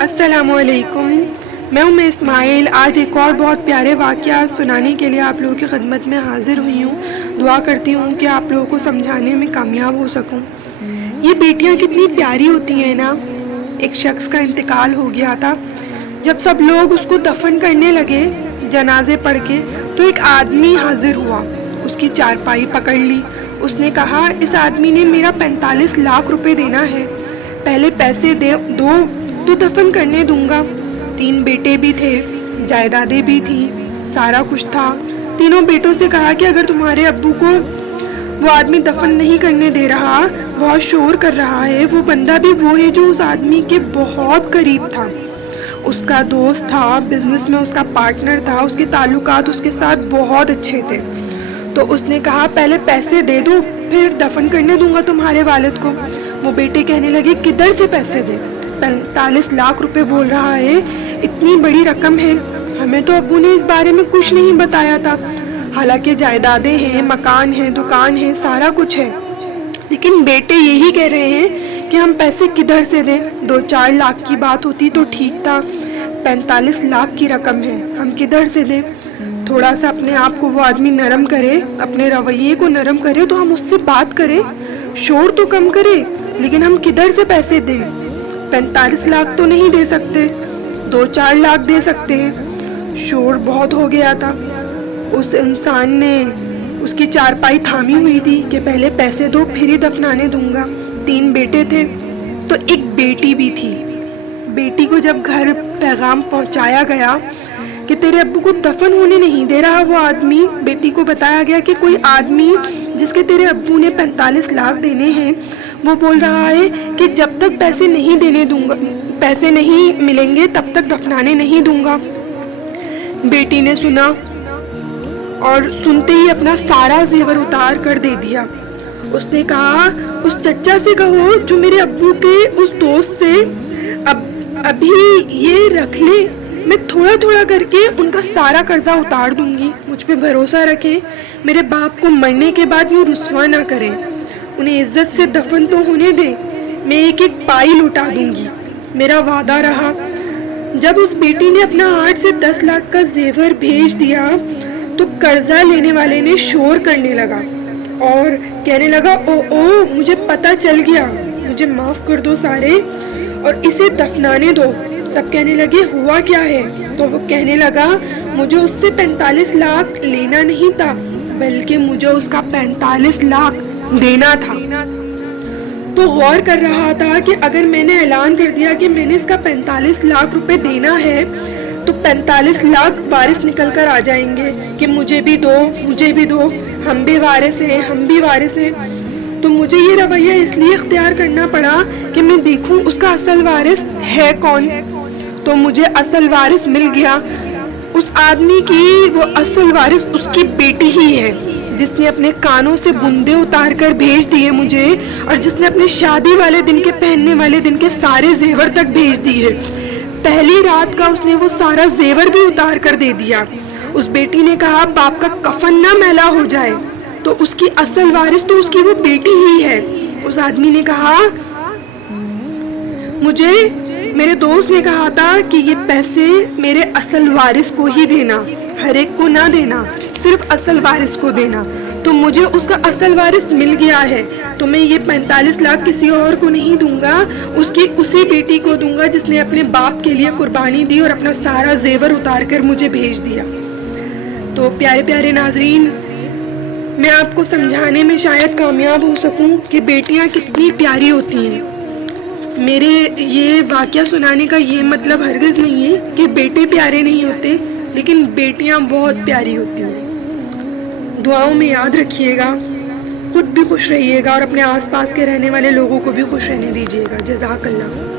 السلام علیکم، میں ہوں اسماعیل۔ آج ایک اور بہت پیارے واقعات سنانے کے لیے آپ لوگوں کی خدمت میں حاضر ہوئی ہوں۔ دعا کرتی ہوں کہ آپ لوگوں کو سمجھانے میں کامیاب ہو سکوں۔ یہ بیٹیاں کتنی پیاری ہوتی ہیں نا۔ ایک شخص کا انتقال ہو گیا تھا۔ جب سب لوگ اس کو دفن کرنے لگے جنازے پڑھ کے، تو ایک آدمی حاضر ہوا، اس کی چارپائی پکڑ لی۔ اس نے کہا، اس آدمی نے میرا 45 لاکھ روپے دینا ہے، پہلے پیسے دو تو دفن کرنے دوں گا۔ 3 بیٹے بھی تھے، جائیدادیں بھی تھیں، سارا کچھ تھا۔ تینوں بیٹوں سے کہا کہ اگر تمہارے ابو کو وہ آدمی دفن نہیں کرنے دے رہا، بہت شور کر رہا ہے، وہ بندہ بھی وہ ہے جو اس آدمی کے بہت قریب تھا، اس کا دوست تھا، بزنس میں اس کا پارٹنر تھا، اس کے تعلقات اس کے ساتھ بہت اچھے تھے۔ تو اس نے کہا، پہلے پیسے دے دو، پھر دفن کرنے دوں گا تمہارے والد کو۔ وہ بیٹے کہنے لگے، کدھر سے پیسے دیں؟ 45 لاکھ روپے بول رہا ہے، اتنی بڑی رقم ہے، ہمیں تو ابو نے اس بارے میں کچھ نہیں بتایا تھا۔ حالانکہ جائیدادیں ہیں، مکان ہے، دکان ہے، سارا کچھ ہے، لیکن بیٹے یہی کہہ رہے ہیں کہ ہم پیسے کدھر سے دیں؟ 2-4 لاکھ کی بات ہوتی تو ٹھیک تھا، 45 لاکھ کی رقم ہے، ہم کدھر سے دیں؟ تھوڑا سا اپنے آپ کو وہ آدمی نرم کرے، اپنے رویے کو نرم کرے تو ہم اس سے بات کریں، شور تو کم کرے، لیکن ہم کدھر سے پیسے دیں؟ 45 لاکھ تو نہیں دے سکتے، 2-4 لاکھ دے سکتے ہیں۔ شور بہت ہو گیا تھا۔ اس انسان نے اس کی چارپائی تھامی ہوئی تھی کہ پہلے پیسے دو، پھر ہی دفنانے دوں گا۔ 3 بیٹے تھے تو ایک بیٹی بھی تھی۔ بیٹی کو جب گھر پیغام پہنچایا گیا کہ تیرے ابو کو دفن ہونے نہیں دے رہا وہ آدمی، بیٹی کو بتایا گیا کہ کوئی آدمی جس کے تیرے ابو نے 45 لاکھ دینے ہیں، وہ بول رہا ہے کہ جب تک پیسے نہیں ملیں گے تب تک دفنانے نہیں دوں گا۔ بیٹی نے سنا اور سنتے ہی اپنا سارا زیور اتار کر دے دیا۔ اس نے کہا، اس چچا سے کہو جو میرے ابو کے اس دوست سے ابھی یہ رکھ لے، میں تھوڑا تھوڑا کر کے ان کا سارا قرضہ اتار دوں گی۔ مجھ پہ بھروسہ رکھیں، میرے باپ کو مرنے کے بعد یوں رسوا نہ کریں، انہیں عزت سے دفن تو ہونے دیں، میں ایک ایک پائی لوٹا دوں گی، میرا وعدہ رہا۔ جب اس بیٹی نے اپنا 8 سے 10 لاکھ کا زیور بھیج دیا تو قرضہ لینے والے نے شور کرنے لگا اور کہنے لگا، او مجھے پتہ چل گیا، مجھے معاف کر دو سارے اور اسے دفنانے دو۔ سب کہنے لگے، ہوا کیا ہے؟ تو وہ کہنے لگا، مجھے اس سے 45 لاکھ لینا نہیں تھا، بلکہ مجھے اس کا 45 لاکھ دینا تھا۔ تو غور کر رہا تھا کہ اگر میں نے اعلان کر دیا کہ میں نے اس کا 45 لاکھ روپے دینا ہے تو 45 لاکھ وارث نکل کر آ جائیں گے کہ مجھے بھی دو، مجھے بھی دو، ہم بھی وارث ہیں، ہم بھی وارث ہیں۔ تو مجھے یہ رویہ اس لیے اختیار کرنا پڑا کہ میں دیکھوں اس کا اصل وارث ہے کون۔ تو مجھے اصل وارث مل گیا۔ اس آدمی کی وہ اصل وارث اس کی بیٹی ہی ہے، جس نے اپنے کانوں سے بندے اتار کر بھیج دیے مجھے، اور جس نے اپنے شادی والے دن کے پہننے والے دن کے سارے زیور تک بھیج دیے۔ پہلی رات کا اس نے وہ سارا زیور بھی اتار کر دے دیا۔ اس بیٹی نے کہا، باپ کا کفن نہ میلا ہو جائے، تو اس کی اصل وارث تو اس کی وہ بیٹی ہی ہے۔ اس آدمی نے کہا، مجھے میرے دوست نے کہا تھا کہ یہ پیسے میرے اصل وارث کو ہی دینا، ہر ایک کو نہ دینا، صرف اصل وارث کو دینا۔ تو مجھے اس کا اصل وارث مل گیا ہے، تو میں یہ 45 لاکھ کسی اور کو نہیں دوں گا، اسی بیٹی کو دوں گا جس نے اپنے باپ کے لیے قربانی دی اور اپنا سارا زیور اتار کر مجھے بھیج دیا۔ تو پیارے پیارے ناظرین، میں آپ کو سمجھانے میں شاید کامیاب ہو سکوں کہ بیٹیاں کتنی پیاری ہوتی ہیں۔ میرے یہ واقعہ سنانے کا یہ مطلب ہرگز نہیں ہے کہ بیٹے پیارے نہیں ہوتے، لیکن بیٹیاں بہت پیاری ہوتی ہیں۔ دعاؤں میں یاد رکھیے گا، خود بھی خوش رہیے گا اور اپنے آس پاس کے رہنے والے لوگوں کو بھی خوش رہنے دیجیے گا۔ جزاک اللہ۔